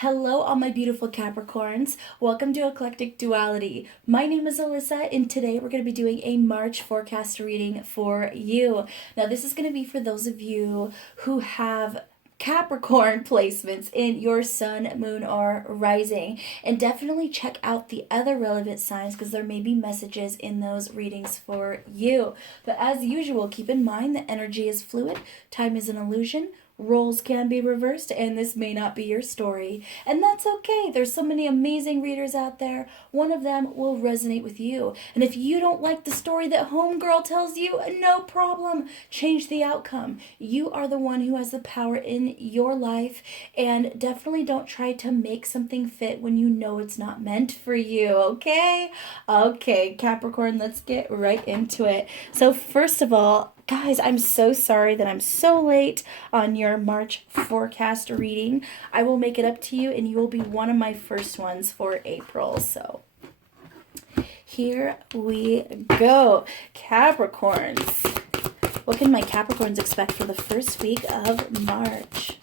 Hello, all my beautiful Capricorns. Welcome to Eclectic Duality. My name is Alyssa, and today we're going to be doing a March forecast reading for you. Now, this is going to be for those of you who have Capricorn placements in your sun, moon, or rising. And definitely check out the other relevant signs because there may be messages in those readings for you. But as usual, keep in mind that energy is fluid, time is an illusion. Roles can be reversed, and this may not be your story. And that's okay. There's so many amazing readers out there. One of them will resonate with you. And if you don't like the story that Homegirl tells you, no problem. Change the outcome. You are the one who has the power in your life. And definitely don't try to make something fit when you know it's not meant for you, okay? Okay, Capricorn, let's get right into it. So, first of all, guys, I'm so sorry that I'm so late on your March forecast reading. I will make it up to you, and you will be one of my first ones for April. So here we go. Capricorns. What can my Capricorns expect for the first week of March?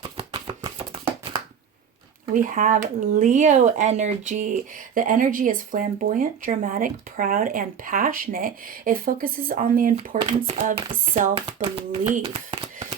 We have Leo energy. The energy is flamboyant, dramatic, proud, and passionate. It focuses on the importance of self-belief.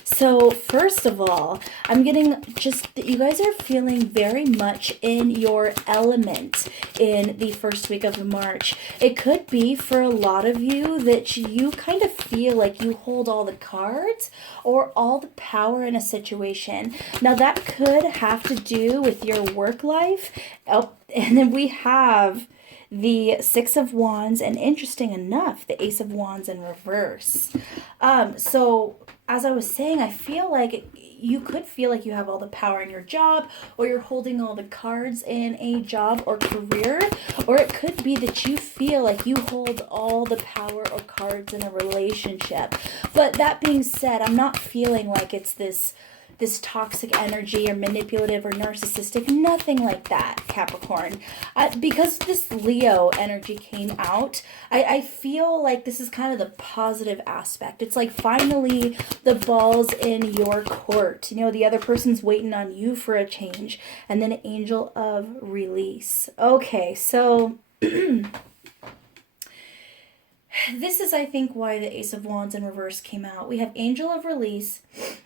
So first of all, I'm getting just, you guys are feeling very much in your element in the first week of March. It could be for a lot of you that you kind of feel like you hold all the cards or all the power in a situation. Now that could have to do with your work life. Oh, and then we have the Six of Wands, and interesting enough, the Ace of Wands in reverse. So as I was saying, I feel like you could feel like you have all the power in your job, or you're holding all the cards in a job or career, or it could be that you feel like you hold all the power or cards in a relationship. But that being said, I'm not feeling like it's this toxic energy or manipulative or narcissistic. Nothing like that, Capricorn. Because this Leo energy came out, I feel like this is kind of the positive aspect. It's like finally the ball's in your court. You know, the other person's waiting on you for a change. And then Angel of Release. Okay, so this is, I think, why the Ace of Wands in reverse came out. We have Angel of Release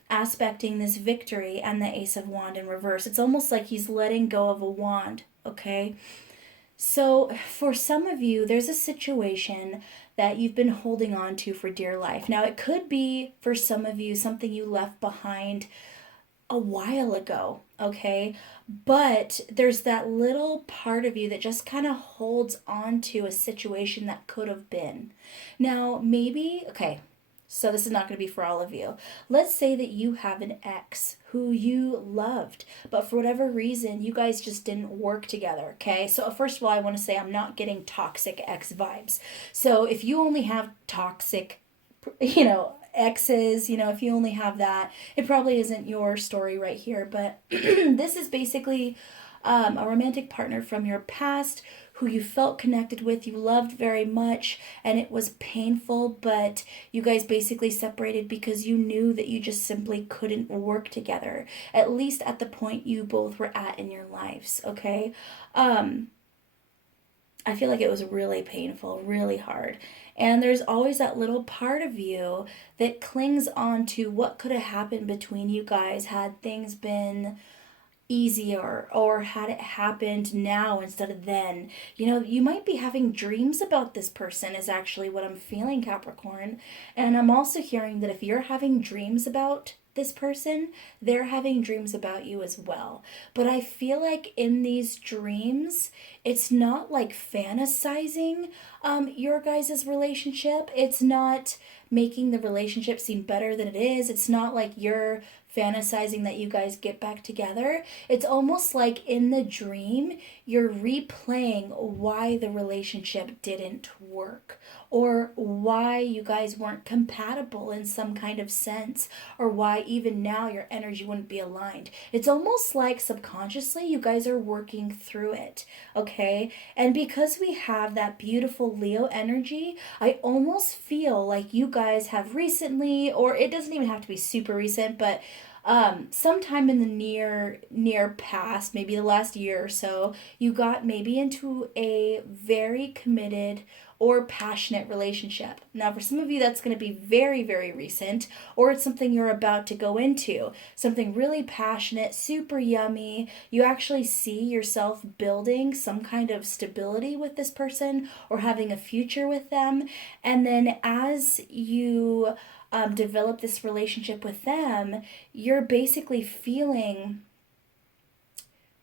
aspecting this victory and the Ace of Wand in reverse. It's almost like he's letting go of a wand, okay? So for some of you, there's a situation that you've been holding on to for dear life. Now, it could be, for some of you, something you left behind a while ago, okay? But there's that little part of you that just kind of holds on to a situation that could have been. Now, maybe, okay, so this is not going to be for all of you. Let's say that you have an ex who you loved, but for whatever reason, you guys just didn't work together, okay? So first of all, I want to say I'm not getting toxic ex vibes. So if you only have toxic, exes, if you only have that, it probably isn't your story right here. But this is basically a romantic partner from your past who you felt connected with, you loved very much, and it was painful, but you guys basically separated because you knew that you just simply couldn't work together, at least at the point you both were at in your lives, okay? I feel like it was really painful, really hard. And there's always that little part of you that clings on to what could have happened between you guys had things been easier, or had it happened now instead of then. You might be having dreams about this person, is actually what I'm feeling, Capricorn. And I'm also hearing that if you're having dreams about this person, they're having dreams about you as well. But I feel like in these dreams, it's not like fantasizing your guys' relationship. It's not making the relationship seem better than it is. It's not like you're fantasizing that you guys get back together. It's almost like in the dream, you're replaying why the relationship didn't work, or why you guys weren't compatible in some kind of sense, or why even now your energy wouldn't be aligned. It's almost like subconsciously you guys are working through it, okay? And because we have that beautiful Leo energy, I almost feel like you guys have recently, or it doesn't even have to be super recent, but Sometime in the near past, maybe the last year or so, you got maybe into a very committed or passionate relationship. Now, for some of you, that's going to be very, very recent, or it's something you're about to go into. Something really passionate, super yummy. You actually see yourself building some kind of stability with this person or having a future with them. And then as you develop this relationship with them, you're basically feeling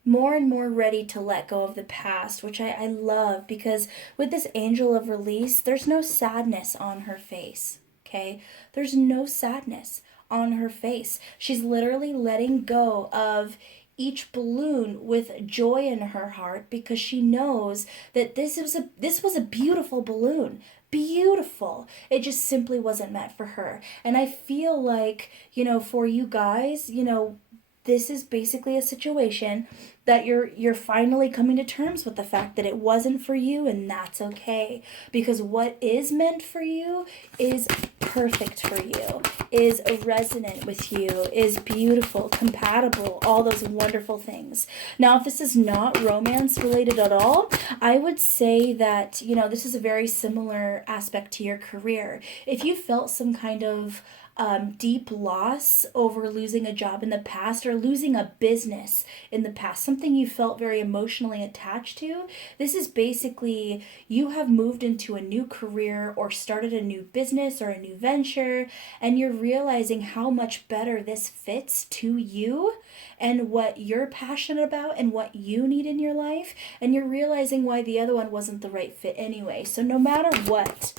more and more ready to let go of the past, which I love, because with this angel of release, there's no sadness on her face, okay? There's no sadness on her face. She's literally letting go of each balloon with joy in her heart, because she knows that this was a beautiful balloon. Beautiful. It just simply wasn't meant for her. And I feel like, for you guys, this is basically a situation that you're finally coming to terms with the fact that it wasn't for you, and that's okay, because what is meant for you is perfect for you, is resonant with you, is beautiful, compatible, all those wonderful things. Now, if this is not romance related at all, I would say that, this is a very similar aspect to your career. If you felt some kind of deep loss over losing a job in the past, or losing a business in the past, something you felt very emotionally attached to, this is basically you have moved into a new career or started a new business or a new venture, and you're realizing how much better this fits to you and what you're passionate about and what you need in your life, and you're realizing why the other one wasn't the right fit anyway. So no matter what,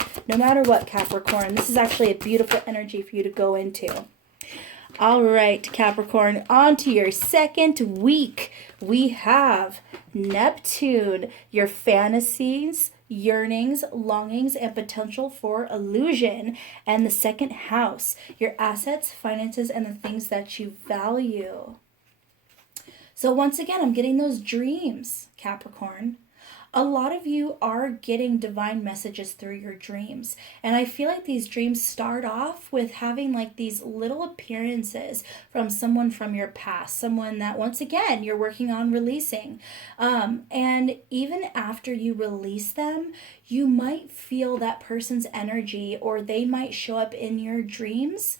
Capricorn, this is actually a beautiful energy for you to go into. All right, Capricorn, on to your second week. We have Neptune, your fantasies, yearnings, longings, and potential for illusion, and the second house, your assets, finances, and the things that you value. So once again, I'm getting those dreams, Capricorn. A lot of you are getting divine messages through your dreams. And I feel like these dreams start off with having like these little appearances from someone from your past, someone that, once again, you're working on releasing. And even after you release them, you might feel that person's energy, or they might show up in your dreams.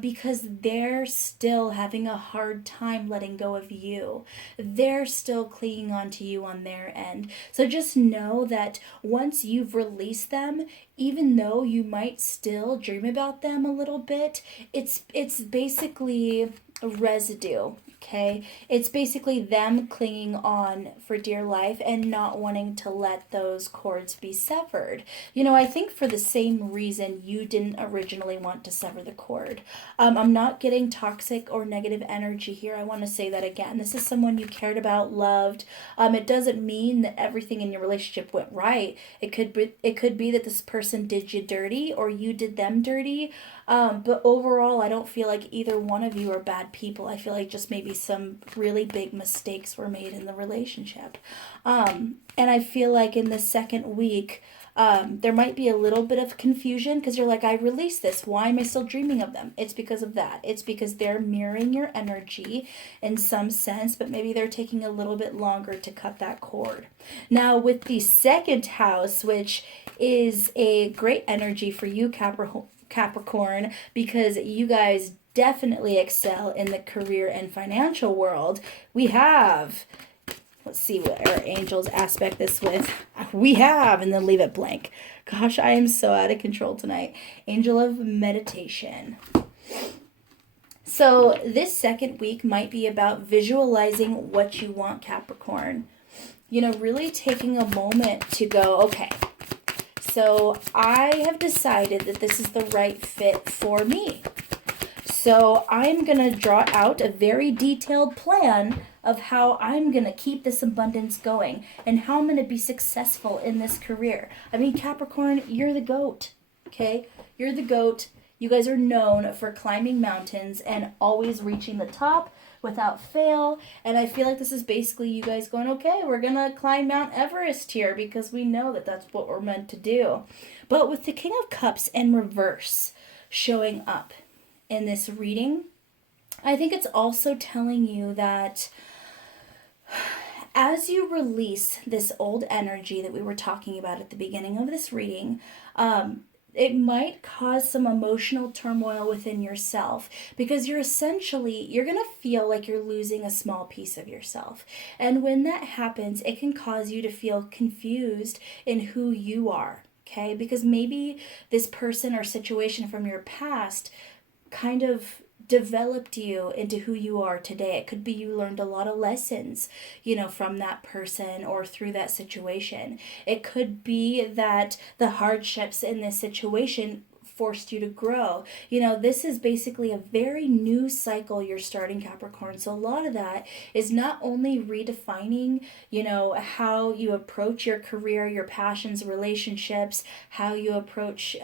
Because they're still having a hard time letting go of you. They're still clinging on to you on their end. So just know that once you've released them, even though you might still dream about them a little bit, it's basically a residue. Okay, it's basically them clinging on for dear life and not wanting to let those cords be severed. I think for the same reason you didn't originally want to sever the cord. I'm not getting toxic or negative energy here. I want to say that again. This is someone you cared about, loved. It doesn't mean that everything in your relationship went right. It could be that this person did you dirty or you did them dirty. But overall, I don't feel like either one of you are bad people. I feel like just maybe some really big mistakes were made in the relationship. And I feel like in the second week, there might be a little bit of confusion, because you're like, I released this. Why am I still dreaming of them? It's because of that. It's because they're mirroring your energy in some sense, but maybe they're taking a little bit longer to cut that cord. Now, with the second house, which is a great energy for you, Capricorn, because you guys definitely excel in the career and financial world. We have, let's see what our angels aspect this with. We have, and then leave it blank. Gosh, I am so out of control tonight. Angel of meditation. So this second week might be about visualizing what you want, Capricorn. Really taking a moment to go, okay, so I have decided that this is the right fit for me. So I'm going to draw out a very detailed plan of how I'm going to keep this abundance going and how I'm going to be successful in this career. I mean, Capricorn, you're the goat, okay? You're the goat. You guys are known for climbing mountains and always reaching the top without fail. And I feel like this is basically you guys going, okay, we're going to climb Mount Everest here because we know that that's what we're meant to do. But with the King of Cups in reverse showing up in this reading, I think it's also telling you that as you release this old energy that we were talking about at the beginning of this reading, it might cause some emotional turmoil within yourself, because you're going to feel like you're losing a small piece of yourself. And when that happens, it can cause you to feel confused in who you are. Okay, because maybe this person or situation from your past kind of developed you into who you are today. It could be you learned a lot of lessons, from that person or through that situation. It could be that the hardships in this situation forced you to grow. This is basically a very new cycle you're starting, Capricorn. So a lot of that is not only redefining, how you approach your career, your passions, relationships, how you approach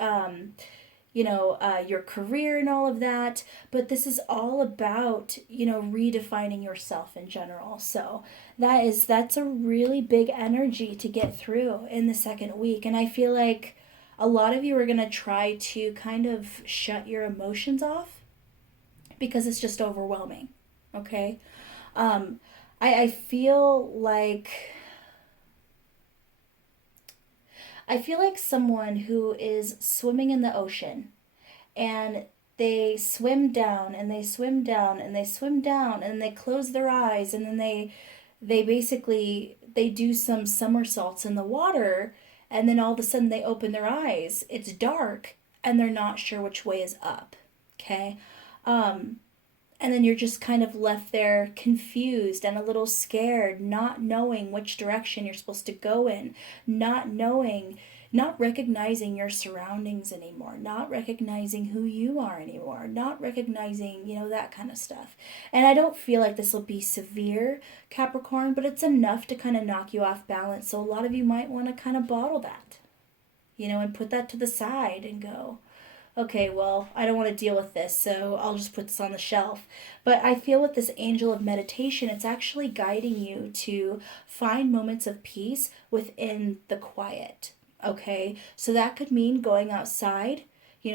your career and all of that, but this is all about, redefining yourself in general. So that's a really big energy to get through in the second week. And I feel like a lot of you are going to try to kind of shut your emotions off because it's just overwhelming. Okay. I feel like someone who is swimming in the ocean, and they swim down and they swim down and they swim down and they close their eyes, and then they basically they do some somersaults in the water, and then all of a sudden they open their eyes. It's dark and they're not sure which way is up. Okay. And then you're just kind of left there confused and a little scared, not knowing which direction you're supposed to go in, not recognizing your surroundings anymore, not recognizing who you are anymore, not recognizing, that kind of stuff. And I don't feel like this will be severe, Capricorn, but it's enough to kind of knock you off balance. So a lot of you might want to kind of bottle that, and put that to the side and go, okay, well, I don't want to deal with this, so I'll just put this on the shelf. But I feel with this angel of meditation, it's actually guiding you to find moments of peace within the quiet. Okay, so that could mean going outside,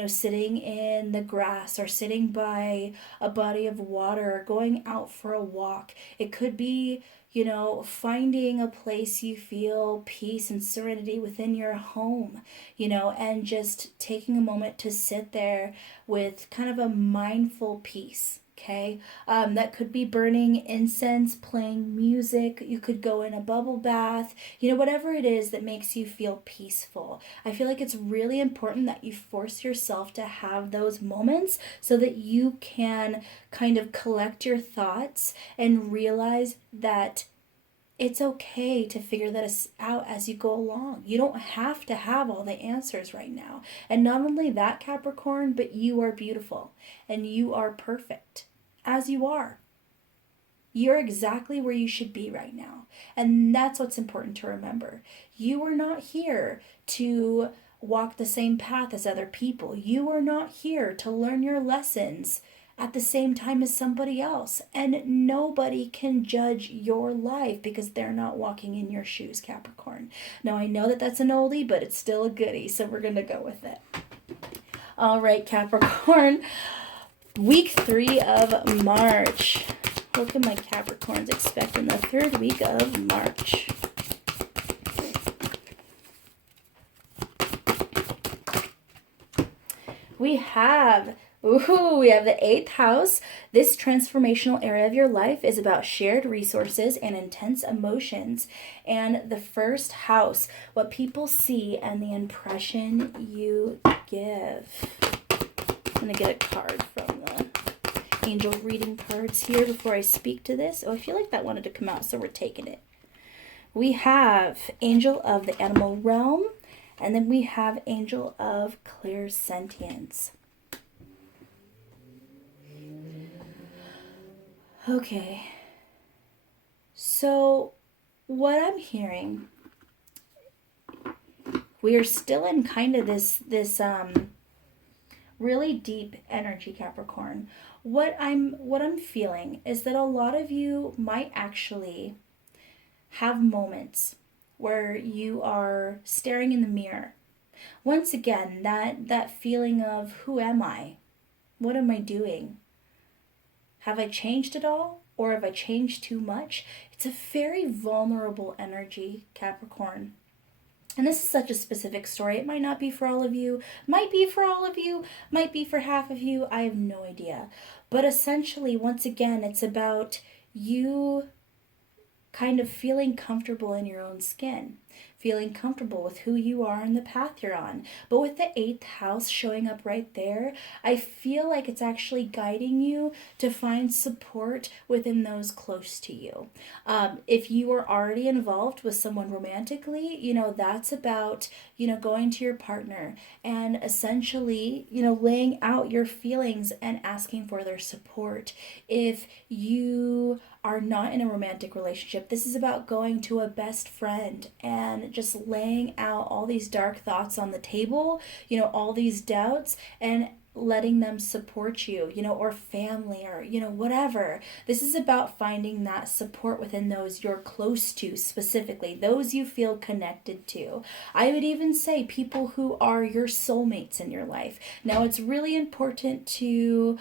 sitting in the grass or sitting by a body of water or going out for a walk. It could be, finding a place you feel peace and serenity within your home, and just taking a moment to sit there with kind of a mindful peace. Okay, that could be burning incense, playing music. You could go in a bubble bath, whatever it is that makes you feel peaceful. I feel like it's really important that you force yourself to have those moments so that you can kind of collect your thoughts and realize that it's okay to figure that out as you go along. You don't have to have all the answers right now. And not only that, Capricorn, but you are beautiful and you are perfect as you are. You're exactly where you should be right now. And that's what's important to remember. You are not here to walk the same path as other people. You are not here to learn your lessons at the same time as somebody else. And nobody can judge your life because they're not walking in your shoes, Capricorn. Now, I know that that's an oldie, but it's still a goodie, so we're going to go with it. All right, Capricorn. Week 3 of March. What can my Capricorns expect in the third week of March? We have the 8th house. This transformational area of your life is about shared resources and intense emotions. And the 1st house, what people see and the impression you give. I'm going to get a card from the angel reading cards here before I speak to this. Oh, I feel like that wanted to come out, so we're taking it. We have Angel of the Animal Realm, and then we have Angel of Clairsentience. Okay, so what I'm hearing, we are still in kind of this really deep energy, Capricorn. What I'm feeling is that a lot of you might actually have moments where you are staring in the mirror. Once again, that feeling of, who am I? What am I doing? Have I changed at all? Or have I changed too much? It's a very vulnerable energy, Capricorn. And this is such a specific story. It might not be for all of you, might be for all of you, might be for half of you. I have no idea. But essentially, once again, it's about you kind of feeling comfortable in your own skin, feeling comfortable with who you are and the path you're on. But with the 8th house showing up right there, I feel like it's actually guiding you to find support within those close to you. If you are already involved with someone romantically, that's about, going to your partner and essentially, laying out your feelings and asking for their support. If you are not in a romantic relationship, this is about going to a best friend and just laying out all these dark thoughts on the table, all these doubts, and letting them support you, or family, or, whatever. This is about finding that support within those you're close to, specifically, those you feel connected to. I would even say people who are your soulmates in your life. Now, it's really important to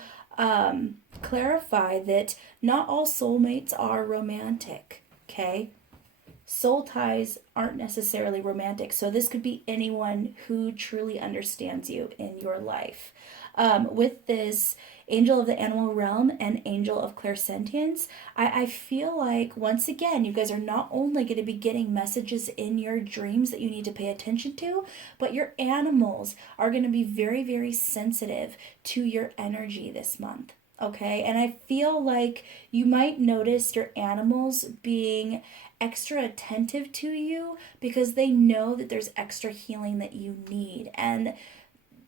clarify that not all soulmates are romantic, okay? Soul ties aren't necessarily romantic, so this could be anyone who truly understands you in your life. With this angel of the animal realm and angel of clairsentience, I feel like, once again, you guys are not only going to be getting messages in your dreams that you need to pay attention to, but your animals are going to be very, very sensitive to your energy this month. Okay, and I feel like you might notice your animals being extra attentive to you because they know that there's extra healing that you need. And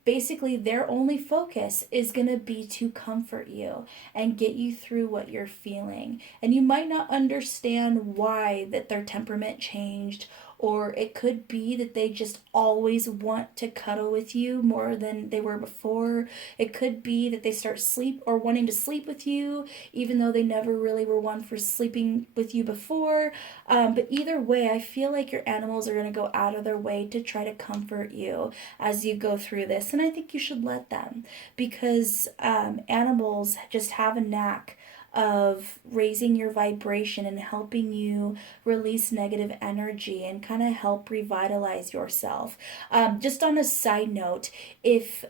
basically their only focus is going to be to comfort you and get you through what you're feeling. And you might not understand why that their temperament changed, or it could be that they just always want to cuddle with you more than they were before. It could be that they start wanting to sleep with you, even though they never really were one for sleeping with you before. But either way, I feel like your animals are going to go out of their way to try to comfort you as you go through this. And I think you should let them, because animals just have a knack of raising your vibration and helping you release negative energy and kind of help revitalize yourself. Just on a side note, if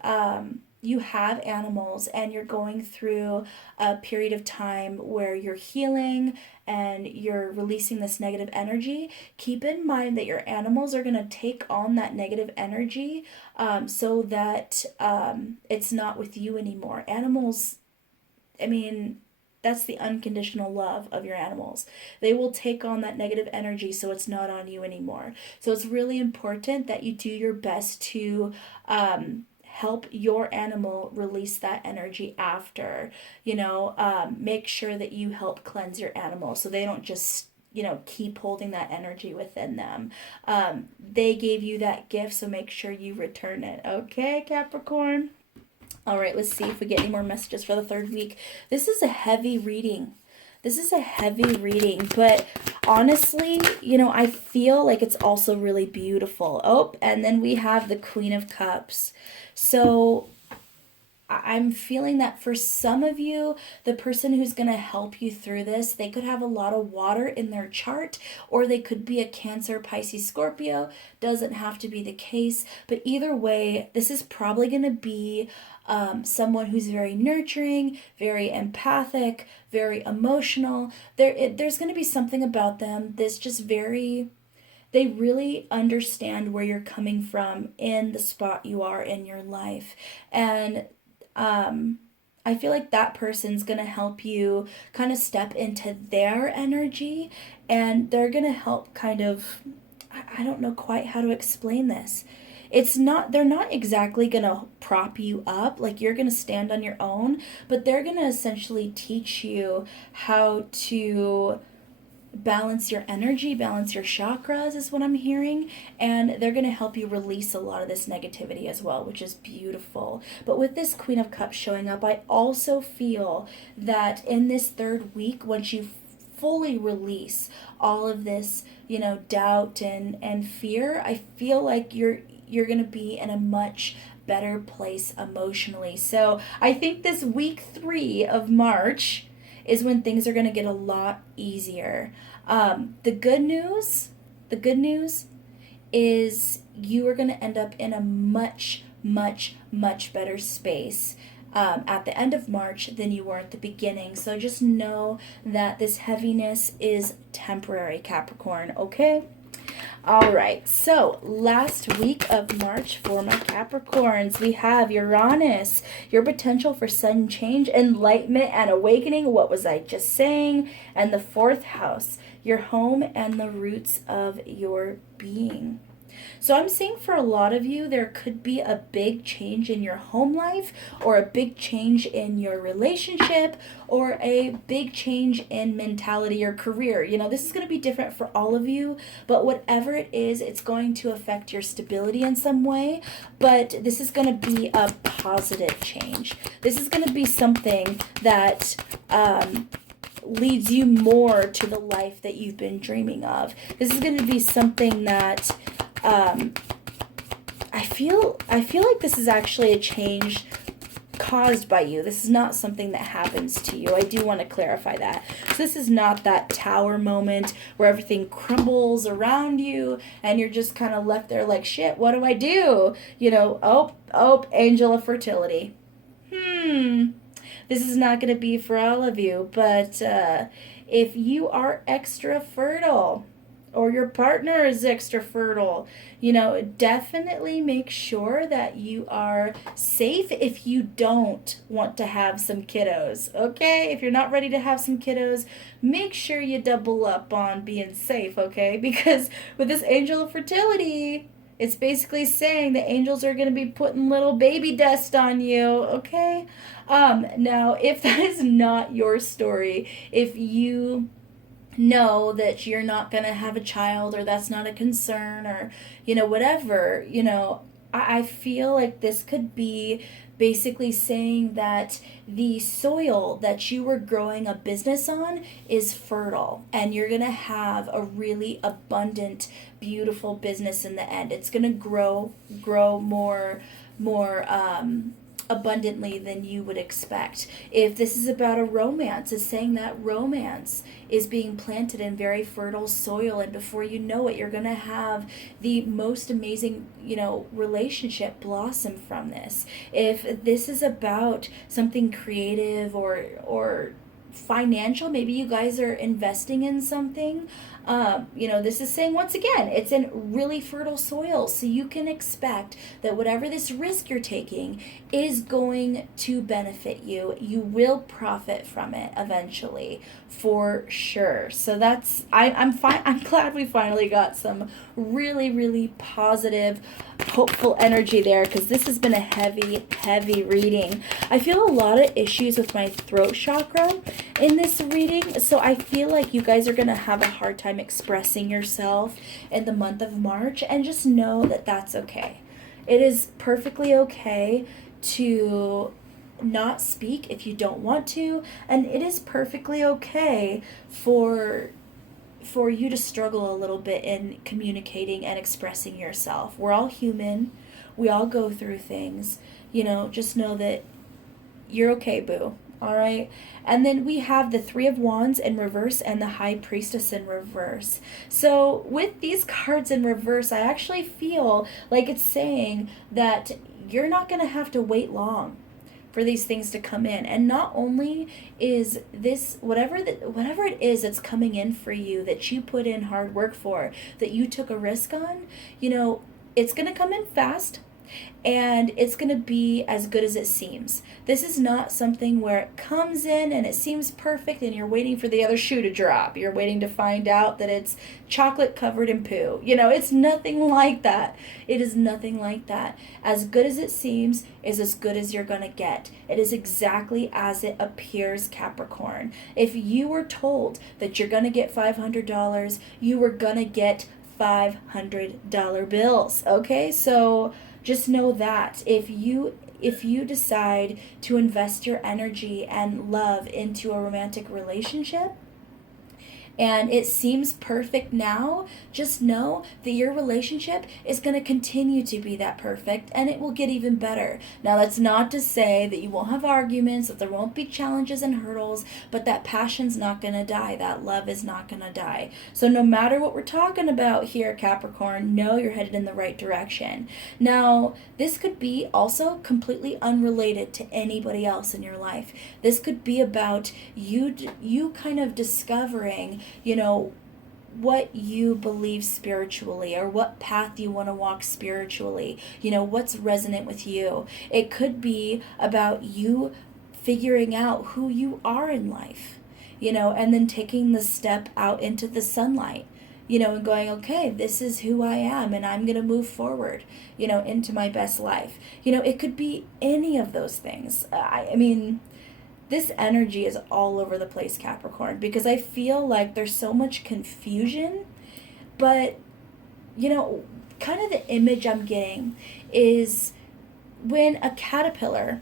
you have animals and you're going through a period of time where you're healing and you're releasing this negative energy, keep in mind that your animals are going to take on that negative energy, so that it's not with you anymore. Animals, that's the unconditional love of your animals. They will take on that negative energy so it's not on you anymore. So it's really important that you do your best to help your animal release that energy after. Make sure that you help cleanse your animal so they don't just keep holding that energy within them. They gave you that gift, so make sure you return it. Okay, Capricorn? All right, let's see if we get any more messages for the 3rd week. This is a heavy reading. But honestly, I feel like it's also really beautiful. Oh, and then we have the Queen of Cups. So I'm feeling that for some of you, the person who's going to help you through this, they could have a lot of water in their chart, or they could be a Cancer, Pisces, Scorpio. Doesn't have to be the case. But either way, this is probably going to be someone who's very nurturing, very empathic, very emotional. There's going to be something about them that's just they really understand where you're coming from in the spot you are in your life. And I feel like that person's going to help you kind of step into their energy, and they're going to help kind of, I don't know quite how to explain this. They're not exactly going to prop you up, like you're going to stand on your own, but they're going to essentially teach you how to balance your energy, balance your chakras is what I'm hearing, and they're going to help you release a lot of this negativity as well, which is beautiful. But with this Queen of Cups showing up, I also feel that in this 3rd week, once you fully release all of this, doubt and fear, I feel like you're going to be in a much better place emotionally. So I think this week 3 of March is when things are going to get a lot easier. The good news is you are going to end up in a much, much, much better space at the end of March than you were at the beginning. So just know that this heaviness is temporary, Capricorn, okay? All right, so last week of March for my Capricorns, we have Uranus, your potential for sudden change, enlightenment, and awakening. What was I just saying? And the 4th house, your home and the roots of your being. So I'm saying for a lot of you, there could be a big change in your home life, or a big change in your relationship, or a big change in mentality or career. You know, this is going to be different for all of you, but whatever it is, it's going to affect your stability in some way. But this is going to be a positive change. This is going to be something that leads you more to the life that you've been dreaming of. This is going to be something that I feel like this is actually a change caused by you. This is not something that happens to you. I do want to clarify that. So this is not that tower moment where everything crumbles around you and you're just kind of left there like, shit, what do I do? You know, oh, angel of fertility. This is not going to be for all of you, but if you are extra fertile, or your partner is extra fertile, you know, definitely make sure that you are safe if you don't want to have some kiddos, okay? If you're not ready to have some kiddos, make sure you double up on being safe, okay? Because with this angel of fertility, it's basically saying the angels are going to be putting little baby dust on you, okay? Now, if that is not your story, if you know that you're not going to have a child, or that's not a concern, or, you know, whatever, you know, I feel like this could be basically saying that the soil that you were growing a business on is fertile, and you're going to have a really abundant, beautiful business in the end. It's going to grow more abundantly than you would expect. If this is about a romance, it's saying that romance is being planted in very fertile soil, and before you know it, you're going to have the most amazing, you know, relationship blossom from this. If this is about something creative or financial, maybe you guys are investing in something, you know, this is saying, once again, it's in really fertile soil, so you can expect that whatever this risk you're taking is going to benefit you. You will profit from it eventually, for sure. So that's, I'm glad we finally got some really, really positive, hopeful energy there, because this has been a heavy reading. I feel a lot of issues with my throat chakra in this reading, so I feel like you guys are going to have a hard time expressing yourself in the month of March, and just know that that's okay. It is perfectly okay to not speak if you don't want to, and it is perfectly okay for you to struggle a little bit in communicating and expressing yourself. We're all human. We all go through things. You know, just know that you're okay, boo. All right. And then we have the 3 of Wands in reverse and the High Priestess in reverse. So with these cards in reverse, I actually feel like it's saying that you're not going to have to wait long for these things to come in. And not only is this, whatever it is that's coming in for you, that you put in hard work for, that you took a risk on, you know, it's going to come in fast, and it's going to be as good as it seems. This is not something where it comes in and it seems perfect and you're waiting for the other shoe to drop. You're waiting to find out that it's chocolate covered in poo. You know, it's nothing like that. It is nothing like that. As good as it seems is as good as you're going to get. It is exactly as it appears, Capricorn. If you were told that you're going to get $500, you were going to get $500 bills. Okay, so just know that if you decide to invest your energy and love into a romantic relationship, and it seems perfect now, just know that your relationship is going to continue to be that perfect, and it will get even better. Now, that's not to say that you won't have arguments, that there won't be challenges and hurdles, but that passion's not going to die. That love is not going to die. So no matter what we're talking about here, Capricorn, know you're headed in the right direction. Now, this could be also completely unrelated to anybody else in your life. This could be about you kind of discovering, what you believe spiritually, or what path you want to walk spiritually, what's resonant with you. It could be about you figuring out who you are in life, and then taking the step out into the sunlight, and going, okay, this is who I am, and I'm going to move forward, into my best life. It could be any of those things. I mean, this energy is all over the place, Capricorn, because I feel like there's so much confusion, but, kind of the image I'm getting is when a caterpillar,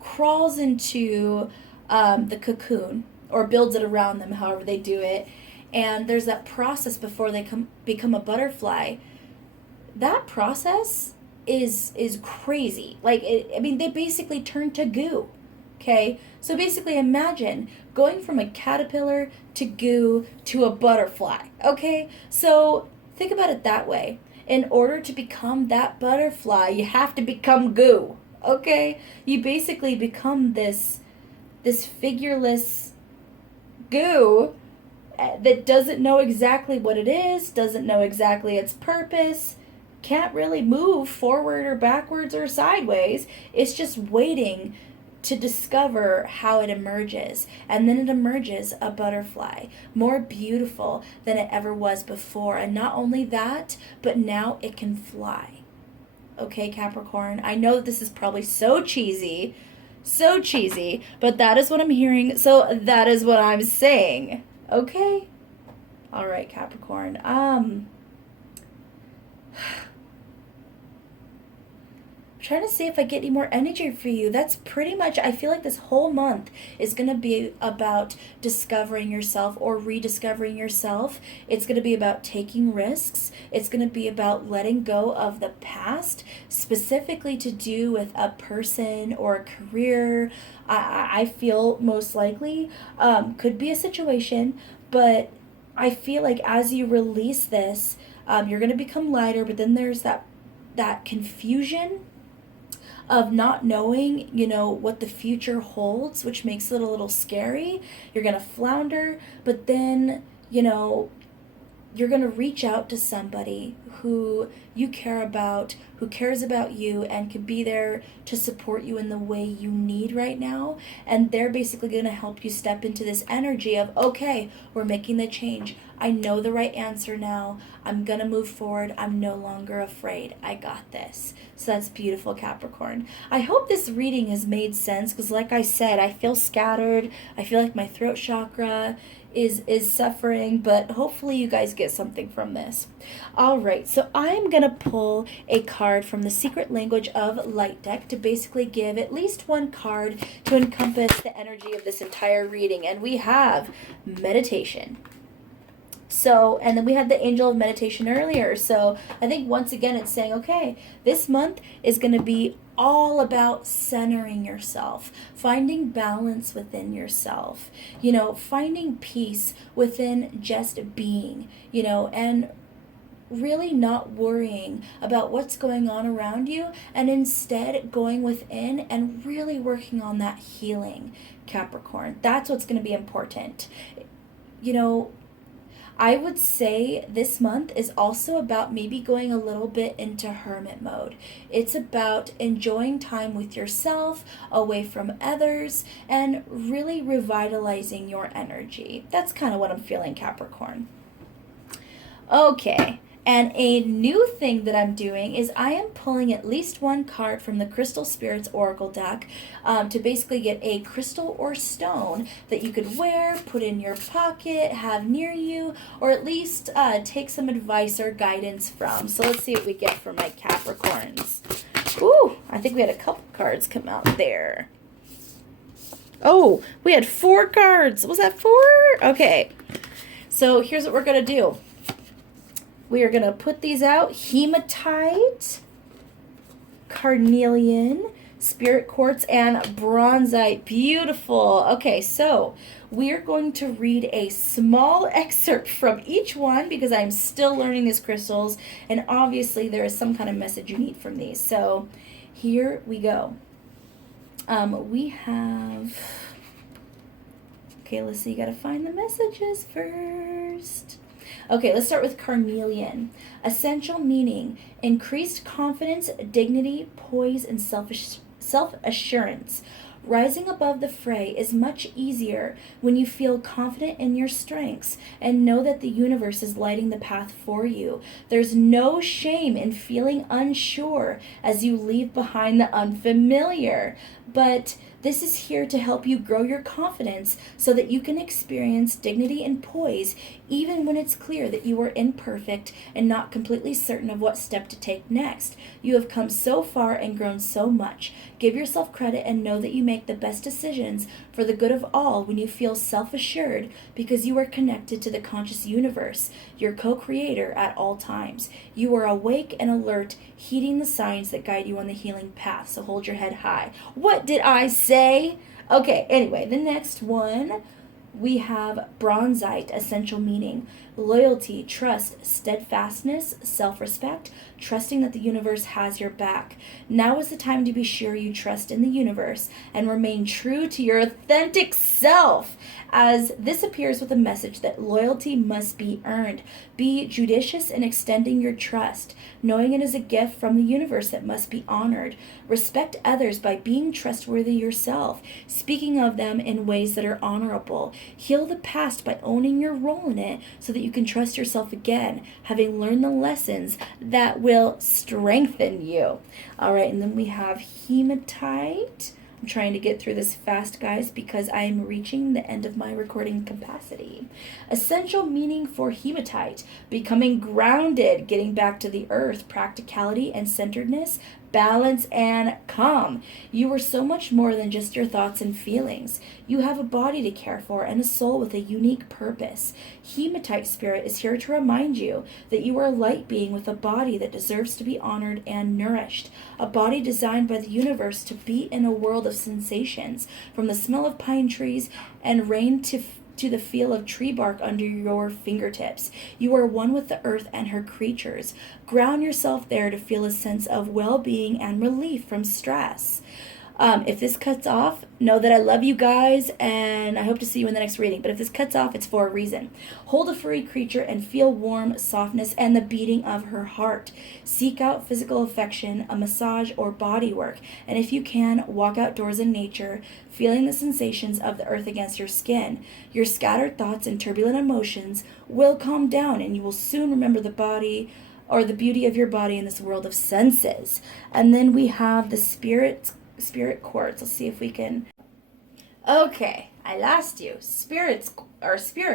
crawls into the cocoon, or builds it around them, however they do it, and there's that process before they become a butterfly. That process is crazy. Like, they basically turn to goo. Okay, so basically imagine going from a caterpillar to goo to a butterfly. Okay, so think about it that way. In order to become that butterfly, you have to become goo. Okay, you basically become this figureless goo that doesn't know exactly what it is, doesn't know exactly its purpose, can't really move forward or backwards or sideways. It's just waiting to discover how it emerges. And then it emerges a butterfly, more beautiful than it ever was before. And not only that, but now it can fly. Okay, Capricorn, I know this is probably so cheesy, but that is what I'm hearing, so that is what I'm saying. Okay? All right, Capricorn. Trying to see if I get any more energy for you. That's pretty much, I feel like this whole month is going to be about discovering yourself or rediscovering yourself. It's going to be about taking risks. It's going to be about letting go of the past, specifically to do with a person or a career. I feel most likely could be a situation, but I feel like as you release this, you're going to become lighter, but then there's that confusion of not knowing, what the future holds, which makes it a little scary. You're going to flounder, but then, you're going to reach out to somebody who you care about, who cares about you, and can be there to support you in the way you need right now. And they're basically going to help you step into this energy of, okay, we're making the change. I know the right answer now. I'm going to move forward. I'm no longer afraid. I got this. So that's beautiful, Capricorn. I hope this reading has made sense, because like I said, I feel scattered. I feel like my throat chakra is suffering, but hopefully you guys get something from this. All right, so I'm going to pull a card from the Secret Language of Light deck to basically give at least one card to encompass the energy of this entire reading, and we have meditation. So, and then we had the angel of meditation earlier. So I think once again it's saying, okay, this month is going to be all about centering yourself, finding balance within yourself, finding peace within just being, and really not worrying about what's going on around you, and instead going within and really working on that healing, Capricorn. That's what's going to be important. I would say this month is also about maybe going a little bit into hermit mode. It's about enjoying time with yourself, away from others, and really revitalizing your energy. That's kind of what I'm feeling, Capricorn. Okay. And a new thing that I'm doing is I am pulling at least one card from the Crystal Spirits Oracle deck to basically get a crystal or stone that you could wear, put in your pocket, have near you, or at least take some advice or guidance from. So let's see what we get for my Capricorns. Ooh, I think we had a couple cards come out there. Oh, we had 4 cards. Was that 4? Okay. So here's what we're going to do. We are going to put these out. Hematite, carnelian, spirit quartz, and bronzite. Beautiful. Okay, so we're going to read a small excerpt from each one because I'm still learning these crystals, and obviously there is some kind of message you need from these. So here we go. We have... Okay, Alyssa, you gotta find the messages first. Okay, let's start with carnelian. Essential meaning: increased confidence, dignity, poise, and self-assurance. Rising above the fray is much easier when you feel confident in your strengths and know that the universe is lighting the path for you. There's no shame in feeling unsure as you leave behind the unfamiliar, but this is here to help you grow your confidence so that you can experience dignity and poise even when it's clear that you are imperfect and not completely certain of what step to take next. You have come so far and grown so much. Give yourself credit and know that you make the best decisions for the good of all when you feel self-assured because you are connected to the conscious universe, your co-creator at all times. You are awake and alert, heeding the signs that guide you on the healing path, so hold your head high. What did I say? Okay, anyway, the next one, we have bronzite, essential meaning: loyalty, trust, steadfastness, self-respect, trusting that the universe has your back. Now is the time to be sure you trust in the universe and remain true to your authentic self, as this appears with a message that loyalty must be earned. Be judicious in extending your trust, knowing it is a gift from the universe that must be honored. Respect others by being trustworthy yourself, speaking of them in ways that are honorable. Heal the past by owning your role in it so that you can trust yourself again, having learned the lessons that will strengthen you. All right, and then we have hematite. I'm trying to get through this fast, guys, because I'm reaching the end of my recording capacity. Essential meaning for hematite: becoming grounded, getting back to the earth, practicality and centeredness, balance, and calm. You are so much more than just your thoughts and feelings. You have a body to care for and a soul with a unique purpose. Hematite spirit is here to remind you that you are a light being with a body that deserves to be honored and nourished. A body designed by the universe to be in a world of sensations, from the smell of pine trees and rain to the feel of tree bark under your fingertips. You are one with the earth and her creatures. Ground yourself there to feel a sense of well-being and relief from stress. If this cuts off, know that I love you guys and I hope to see you in the next reading. But if this cuts off, it's for a reason. Hold a furry creature and feel warm softness and the beating of her heart. Seek out physical affection, a massage, or body work. And if you can, walk outdoors in nature, feeling the sensations of the earth against your skin. Your scattered thoughts and turbulent emotions will calm down and you will soon remember the body or the beauty of your body in this world of senses. And then we have the spirit quartz. Let's see if we can... Okay, I lost you. Spirit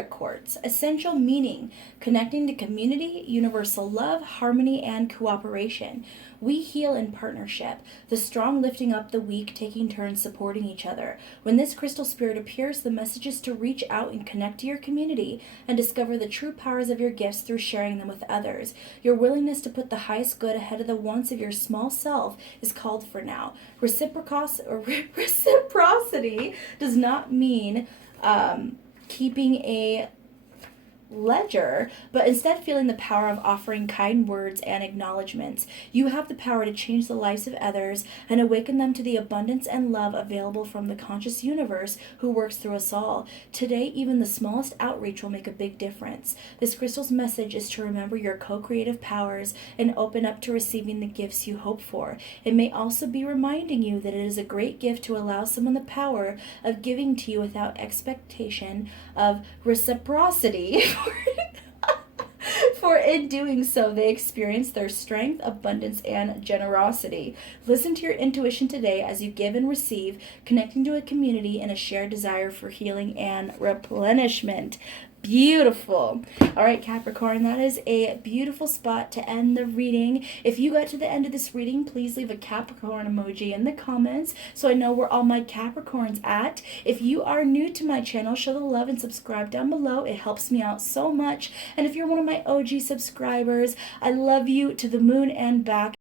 quartz. Essential meaning: connecting to community, universal love, harmony, and cooperation. We heal in partnership, the strong lifting up the weak, taking turns supporting each other. When this crystal spirit appears, the message is to reach out and connect to your community and discover the true powers of your gifts through sharing them with others. Your willingness to put the highest good ahead of the wants of your small self is called for now. Reciprocity does not mean keeping a ledger, but instead feeling the power of offering kind words and acknowledgments. You have the power to change the lives of others and awaken them to the abundance and love available from the conscious universe who works through us all. Today, even the smallest outreach will make a big difference. This crystal's message is to remember your co-creative powers and open up to receiving the gifts you hope for. It may also be reminding you that it is a great gift to allow someone the power of giving to you without expectation of reciprocity. For in doing so, they experience their strength, abundance, and generosity. Listen to your intuition today as you give and receive, connecting to a community and a shared desire for healing and replenishment. Beautiful. All right, Capricorn, that is a beautiful spot to end the reading. If you got to the end of this reading, please leave a Capricorn emoji in the comments so I know where all my Capricorns at. If you are new to my channel, show the love and subscribe down below. It helps me out so much. And if you're one of my OG subscribers, I love you to the moon and back.